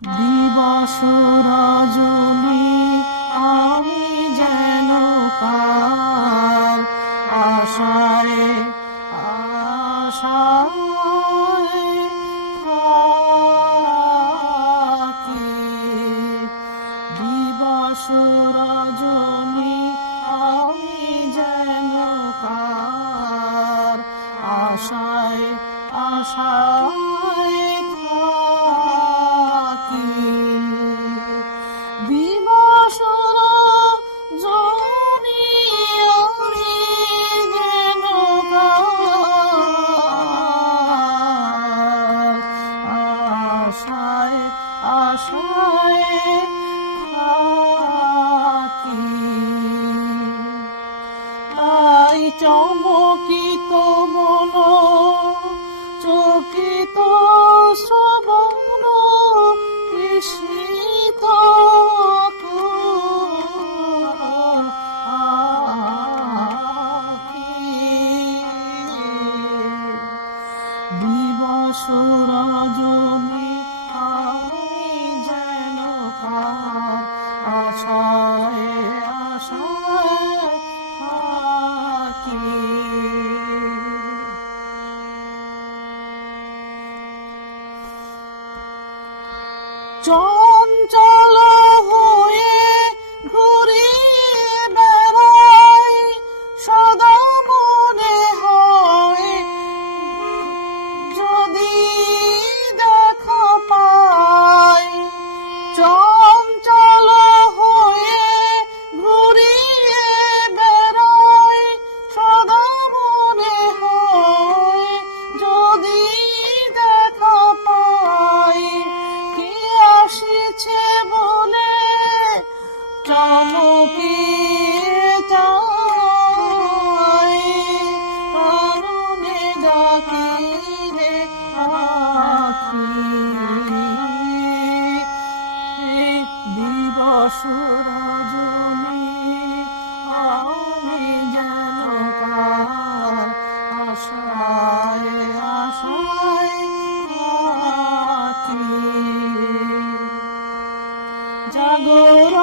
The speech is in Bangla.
দিবস রজনী আমি যেন কার আশায় আশায় থাকি। দিবস রজনী আমি যেন কার আশায় আশায় থাকি। দিবস রজনী আমি যেন কার আশায় আশায় থাকি। তাই চমকিত মন চকিত শ্রবণ কৃষিত দিবস রজনী আমি যেন কার আশায় আশায় থাকি। চঞ্চল হয়ে ঘুরি বেড়াই সদা মনে হয় যদি দেখা পাই। চঞ্চল হয়ে ঘুরি বেড়াই সদা মনে হয় যদি দেখা পাই। কে আসিছে বলে চমকিয়ে যাই কারণে ডাকি রে আখি। দিবস রজনী আমি যেন কার আশায় আশায় থাকি। জাগর